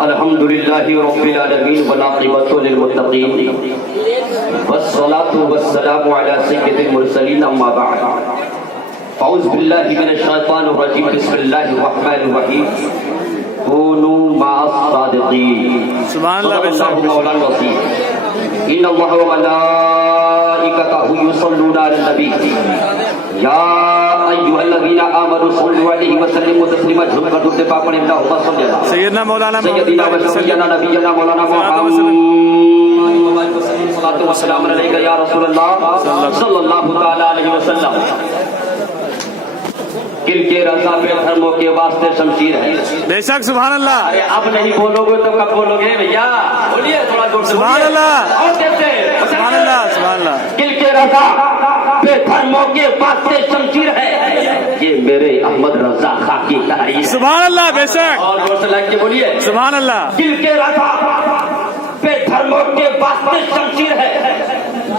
अल्हम्दुलिल्लाहि रब्बिल आलमीन वल आक़िबतु लिल मुत्तक़ीन वस्सलातु वस्सलामु अला सय्यिदिल मुरसलीन अम्मा बअद औज़ु बिल्लाहि मिनश शैतानिर रजीम बिस्मिल्लाहिर रहमानिर रहीम कूनू मअस सादिक़ीन सुभानअल्लाह अल्लाहु मौलाना वसीम इन्नल्लाह व मलाइकतहु युसल्लूना अलन नबी या अय्युहल्लज़ीना आमनू सल्लु अलैहि व सल्लिमू तस्लीमा झुमकर दुरूद पाक पढ़ें अल्लाहुम्मा सल्लि अला सैयदना मौलाना सय्यदिना व सय्यदना नबियना मौलाना मुहम्मद सल्लल्लाहु वसल्लम अलैका या रसूलल्लाह सल्लल्लाहु तआला अलैहि वसल्लम। किल के रज़ा पे धर्मों के वास्ते शमशीर है। बेशक सुभान अल्लाह। अरे अब नहीं बोलोगे तो कब बोलोगे भैया? बोलिए थोड़ा जोर से। सुभान अल्लाह और कैसे? सुभान अल्लाह सुभान अल्लाह। किल के रज़ा पे धर्मों के वास्ते शमशीर है, ये मेरे अहमद रज़ा खां की तारीफ। सुभान अल्लाह बेशक। और जोर से लग के बोलिए सुभान अल्लाह। किल के रज़ा पे धर्मों के वास्ते शमशीर है,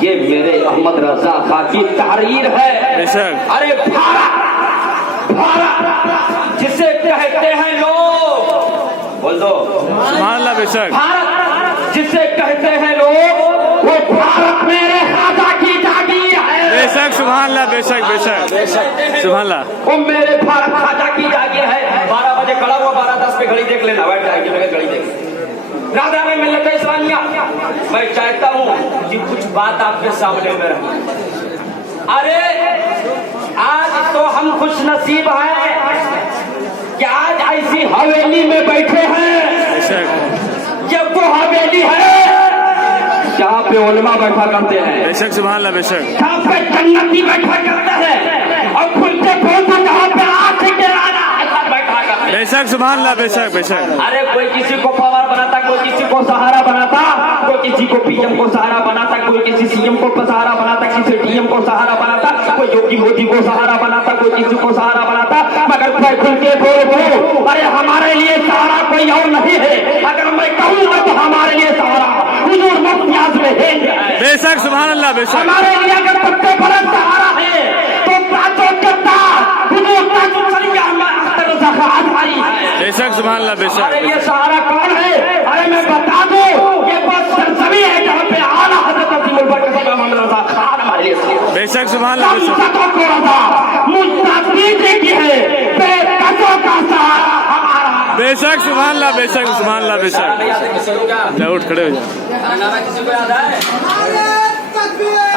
ये मेरे अहमद रज़ा खां की तहरीर है। बेशक। अरे भारत जिसे कहते हैं लोग, बोल दो सुभान अल्लाह बेशक। भारत जिसे कहते हैं लोग, वो भारत मेरे खाजा की जागीर है। बेशक सुभान अल्लाह बेशक बेशक सुभान अल्लाह। वो मेरे भारत खाजा की जागीर है। 12 बजे खड़ा हुआ, 12:10 पे घड़ी देख लेना, बैठ जाएगी मेरे घड़ी देख। राधा में मिलत इस्लामिया, मैं चाहता हूँ कि कुछ बात आपके सामने में रहे। अरे आज तो हम खुश नसीब हैं कि आज ऐसी हवेली में बैठे हैं। ये वो हवेली है जहाँ पे उलमा बैठा करते हैं। बेशक सुभान अल्लाह बेशक। जहाँ पे जन्नती बैठा करते हैं और खुलते बोलते जहाँ पे आशिक राना बैठा करते हैं। बेशक सुभान अल्लाह बेशक बेशक। अरे कोई किसी को पावर बनाता, कोई किसी को सहारा बनाता, कोई किसी को पीएम को सहारा बनाता, कोई किसी सीएम को सहारा बनाता, किसी डीएम को सहारा बनाता, कोई योगी मोदी को सहारा बनाता, कोई किसी को सहारा बनाता। मगर कोई खुल के बोलो, अरे हमारे लिए सहारा कोई और नहीं है। अगर मैं कहूँगा तो हमारे लिए सहारा हुजूर मुफ्तियाज में है। बेशक सुभान अल्लाह बेशक। हमारे लिए अगर सबसे बड़ा सहारा है तो ताजो करता हुजूर ताजो सरिया बेशक सुभान अल्लाह बेशक। अरे ये सहारा कौन है? अरे मैं बता दूं, ये बस सरजमी है जहाँ पे आला हज़रत अज़ीमुल बरकत इमाम अहमद रज़ा खान हमारे लिए। बेशक सुभान अल्लाह बेशक। की है बेकसों का सहारा हमारा। बेशक सुभान अल्लाह बेशक सुभान अल्लाह बेशक। जाओ उठ खड़े हो जाओ। किसी को याद है?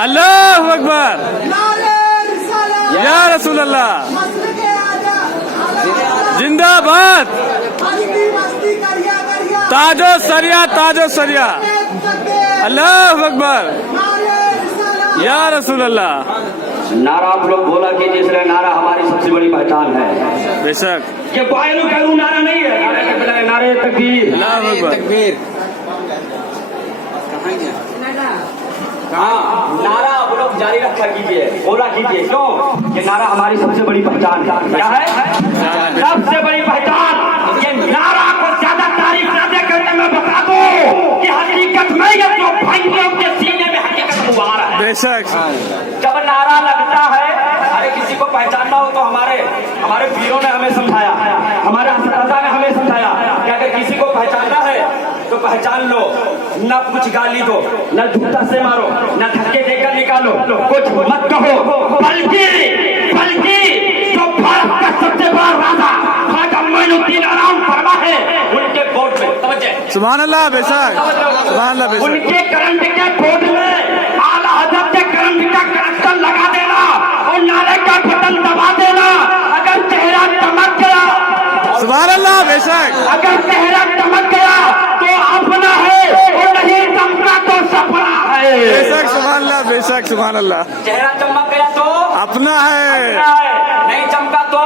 अल्लाहु अकबर या रसूल अल्लाह जिंदाबाद। ताजो सरिया ताजो सरिया। अल्लाहु अकबर या रसूल अल्लाह। नारा आप लोग बोला कि जिसने नारा हमारी सबसे बड़ी पहचान है। बेशक ये बायलू करू नारा नहीं है, नारे तकबीर। अल्लाहु अकबर। हाँ, नारा आप लोग जारी रखा कीजिए, बोला कीजिए। क्यों? ये नारा हमारी सबसे बड़ी पहचान है। क्या है? सबसे बड़ी पहचान। ये नारा को ज्यादा तारीफ न दे करके मैं बता दूं कि हकीकत में ये जो भाइयों के सीने में हकीकत हुआ है। बेशक जब नारा लगता है, अरे किसी को पहचानना हो तो हमारे वीरों ने हमें समझाया, हमारे असतज़ा ने हमें समझाया कि अगर किसी को पहचानना है तो पहचान लो, न कुछ गाली दो, न जूता से मारो, न धक्के देकर निकालो, कुछ मत कहो, बल्कि जो भारत का सबसे बड़ा राजा ख्वाजा मोइनुद्दीन आराम फरमा है, उनके बोर्ड में सुभान अल्लाह बेशक सुभान अल्लाह बेशक। उनके करंट के बोर्ड में आला हज़रत के करंट का कनेक्शन लगा देना और नारे का बटन दबा देना। अगर चेहरा चमक गया, सुभान अल्लाह बेशक। अगर चेहरा चमक गया तो अपना है, और नहीं चमका तो सपना है। बेशक सुभान अल्लाह बेशक सुभान अल्लाह। चेहरा चमक गया तो अपना है, नहीं चमका तो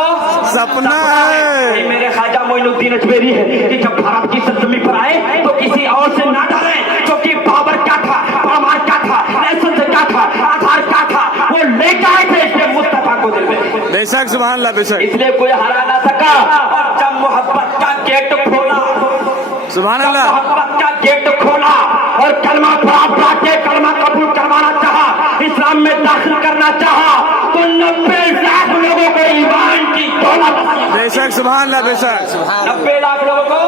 सपना है। मेरे ख्वाजा मोइनुद्दीन अजमेरी है कि जब भारत की सरजमी पर आए तो किसी और से ना डरे, क्योंकि बाबर क्या था, परमार क्या था, लाइसेंस क्या था, आधार क्या था, वो लेकर आए थे इसलिए मुस्तफा को दिल में। बेशक सुभान अल्लाह बेशक। इसलिए कोई हरा ना सका। और जब मोहब्बत का गेट खोला, सुभान अल्लाह, मोहब्बत का गेट खोला और कलमा पढ़ा के कलमा कबूल करवाना चाहा, इस्लाम में दाखिल करना चाहा, तो 90 लाख लोगों को ईमान की दौलत। बेशक सुभान अल्लाह बेशक। 90 लाख लोगों को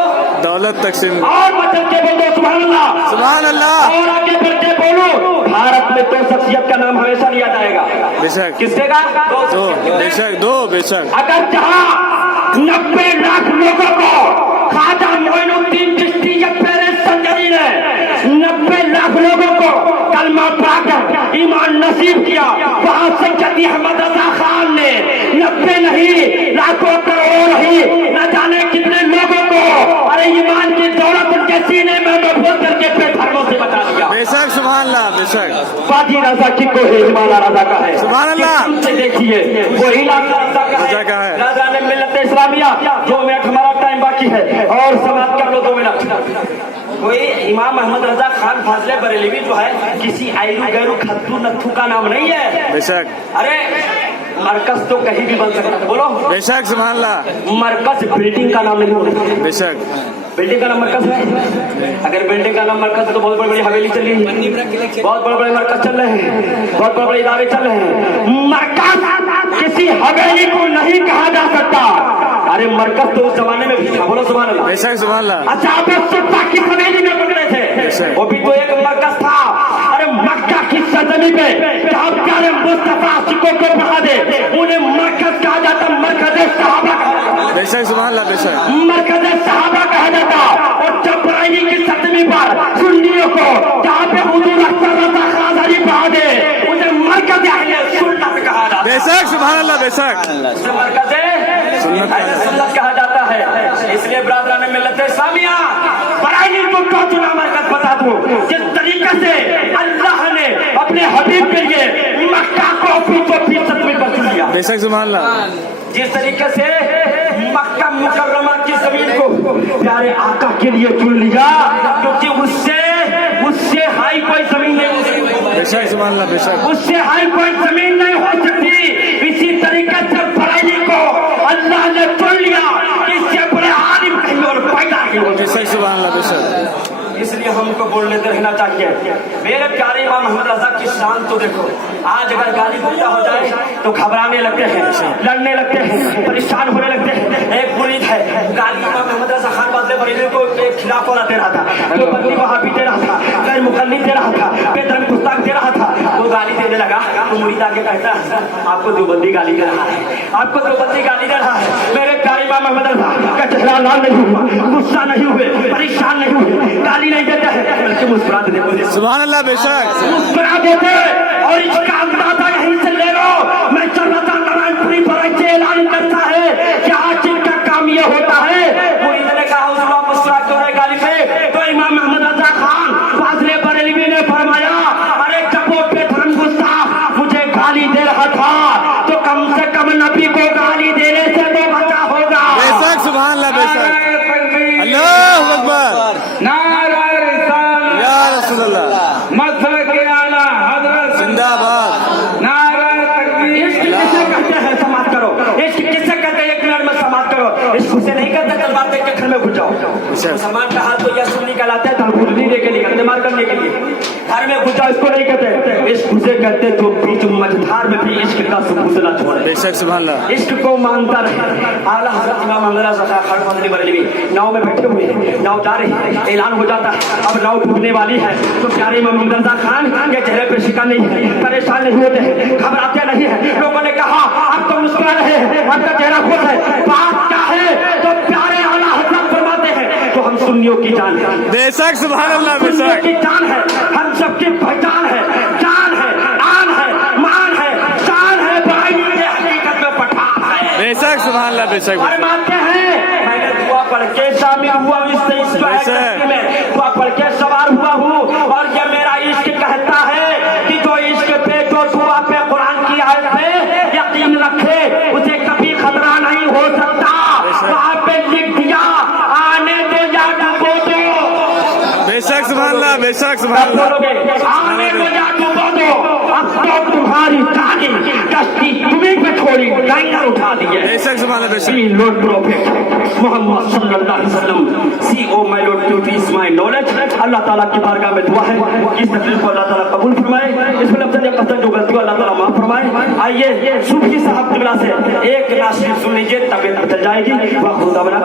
दौलत तकसीम। और बचल के बोल दो सुभान अल्लाह। सुभान अल्लाह। और आगे बढ़ के बोलो, भारत में दो शख्सियत का नाम हमेशा लिया जाएगा। बेशक। किसके का? दो बेशक, दो बेशक। अगर जहाँ 90 लाख लोगों को ख्वाजा मोइनुद्दीन चिश्ती के प्यारे संजरी ने 90 लाख लोगों को कलमा पाकर ईमान नसीब किया, वहाँ सैयद अहमद रजा खान ने 90 नहीं लाखों करोड़ नहीं न जाने कितने लोगों को अरे ईमान की दौलत उनके सीने में महफूज करके बेधर्मों से बचा दिया। बेशक सुभान अल्लाह। बेशक। बाजी रजा की को है, ईमान रजा का है। सुभान अल्लाह। से देखिए वही रजा का है। राजा ने मिल्लत इस्लामिया। 2 मिनट हमारा टाइम बाकी है और समाप्त कर लो 2 मिनट। कोई इमाम अहमद रजा खान फाजले बरेलवी जो है किसी आयरू गैरू खत्तू नत्थू का नाम नहीं है। बेशक। अरे मरकज तो कहीं भी बन सकता है, बोलो। बेशक सुभान अल्लाह। मरकज बिल्डिंग का नाम नहीं होता। बेशक। बिल्डिंग का नाम मरकज है। अगर बिल्डिंग का नाम मरकज है तो बहुत बड़ी बड़ी हवेली चल रही है, बहुत बड़े बड़े मरकज चल रहे हैं, बहुत बड़े बड़े इदारे चल रहे हैं। मरकज किसी हवेली को नहीं कहा जा सकता। अरे मरकज तो उस जमाने में भी था, बोलो सुभान अल्लाह। बेशक सुभान अल्लाह। अच्छा आप सुल्तान की हवेली में पकड़े थे, वो भी तो एक मरकज था। अरे मक्का की सरजमी पे जहाँ प्यारे मुस्तफा सिक्कों को बढ़ा दे उन्हें मरकज कहा जाता, मरकज सहाबा कहा जाता। बेशक सुभान अल्लाह। बेशक। मरकज सहाबा कहा जाता। और चपराई की सतमी पर सुन्नियों को जहाँ पे हुजूर अख्तर रजा खान हरी बढ़ा दे उन्हें मरकज सुन्नत कहा जाता। बेशक सुभान अल्लाह। बेशक। मरकज सुन्नत कहा जाता है। इसलिए ब्रादरान मिल्लत इस्लामिया बराइनी को क्या चुना मरकज बता दो। जिस तरीके से अल्लाह ने अपने हबीब के लिए मक्का को 20% पर चुन लिया। बेशक सुभान अल्लाह। जिस तरीके से मक्का मुकर्रमा की जमीन को प्यारे आका के लिए चुन लिया, क्योंकि उससे हाई कोई जमीन नहीं हो सकती। बेशक सुभान अल्लाह। बेशक। उससे हाई कोई जमीन नहीं हो सकती। इसी तरीके से बराइनी को अल्लाह ने चुन लिया, इससे बड़े आलिम कहीं और पैदा नहीं हो। बेशक सुभान अल्लाह। बेशक। इसलिए हमको बोल लेते रहना चाहिए। मेरे प्यारे इमाम अहमद रजा की शान तो देखो। आज अगर गाली गुस्सा हो जाए तो घबराने लगते हैं, लड़ने लगते हैं, परेशान होने लगते हैं। एक मुरीद है गाली इमाम अहमद रजा खान बादले बरेलवी को एक खिलाफ वाला दे रहा था, तो बदली वहां भी दे रहा था, गैर मुकल्लिद दे रहा था, बेधर्म गुस्ताख दे रहा था। वो गाली देने लगा तो मुरीद आके कहता आपको देवबंदी गाली दे रहा है, आपको देवबंदी गाली दे रहा है। मेरे प्यारे इमाम अहमद रजा का चेहरा लाल नहीं हुआ, गुस्सा नहीं हुए, परेशान नहीं हुए, गाली नहीं देता है, बल्कि मुस्कुराते देखो सुभान अल्लाह। बेशक। मुस्कुरा देते। और इसका अंदाजा यहीं से ले लो। मैं चलता नारायणपुरी पर ऐलान करता है कि आज इनका काम ये होता है। मुरीद ने कहा हुजूर मुस्कुरा क्यों रहे गाली पे? तो इमाम अहमद रजा खान फाजले बरेलवी ने फरमाया अरे जब वो बेधर्म गुस्ताख मुझे गाली दे रहा था तो कम से कम नबी को गाली देने से तो बचा होगा। बेशक सुभान अल्लाह। बेशक। अल्लाहु अकबर। या रसूल अल्लाह। मसलक आला हज़रत जिंदाबाद। नारा तकबीर। इश्क किसे कहते हैं? समाप्त करो। इश्क किसे कहते हैं? 1 मिनट में समाप्त करो। इश्क उसे नहीं कहते तलवार देख के घर में घुस जाओ। मुसलमान का हाथ तो यह सुन्नी कहलाता है तलवार लेके निकल इस्तेमाल करने के लिए घर में घुस जाओ, इसको नहीं कहते। इश्क उसे कहते तो बीच मझधार में भी इश्क का सबूत न छोड़े। बेशक सुभान अल्लाह। इश्क को मानता रहे। आला हज़रत इमाम अहमद रजा खान फाज़ले बरेलवी नाव में बैठे हुए हैं, नाव जा रही है, ऐलान हो जाता है अब नाव डूबने वाली है। तो प्यारे इमाम अहमद रजा खान के चेहरे पे शिकन नहीं है, परेशान नहीं होते हैं, घबराते नहीं है। लोगों ने कहा आप तो मुस्कुरा रहे हैं, आपका चेहरा खुश है, बात क्या है? तो प्यारे आला हज़रत फरमाते हैं तो हम सुन्नियों की जान है। बेशक सुभान अल्लाह। सुन्नियों बेशक। की जान है, हम सबकी पहचान है, जान है, आन है, मान है, शान है, बराइनी के हकीकत में पठान है। बेशक सुभान अल्लाह। बेशक। फरमाते हैं मैंने दुआ पढ़ के शामिल हुआ इस में, दुआ पढ़ के सवार हुआ हूँ और ये मेरा इश्क कहता है कि जो इश्क पे जो दुआ पे कुरान की आयत पे यकीन रखे उसे कभी खतरा नहीं हो सकता। वहाँ पे लिख दिया आने दो या डूबो दो। बेशक सुभान अल्लाह। बेशक सुभान अल्लाह। आने दो या डूबो दो। अब तो तुम्हारी जानी कश्ती तुम्हीं पे छोड़ी, लाइनर उठा दिए। बेशक सुभान अल्लाह। बेशक। Lord Prophet Muhammad sallallahu alaihi wasallam, see oh my Lord beauty is my knowledge। अल्लाह ताला की बारगाह में दुआ है इस तकलीफ को अल्लाह ताला कबूल फरमाए, इसमें अपने कसर जो गलती अल्लाह ताला माफ फरमाए। आइए सूफी साहब किबला से एक नाशिद सुन लीजिए, तबीयत बदल जाएगी। वाह खुदा बना।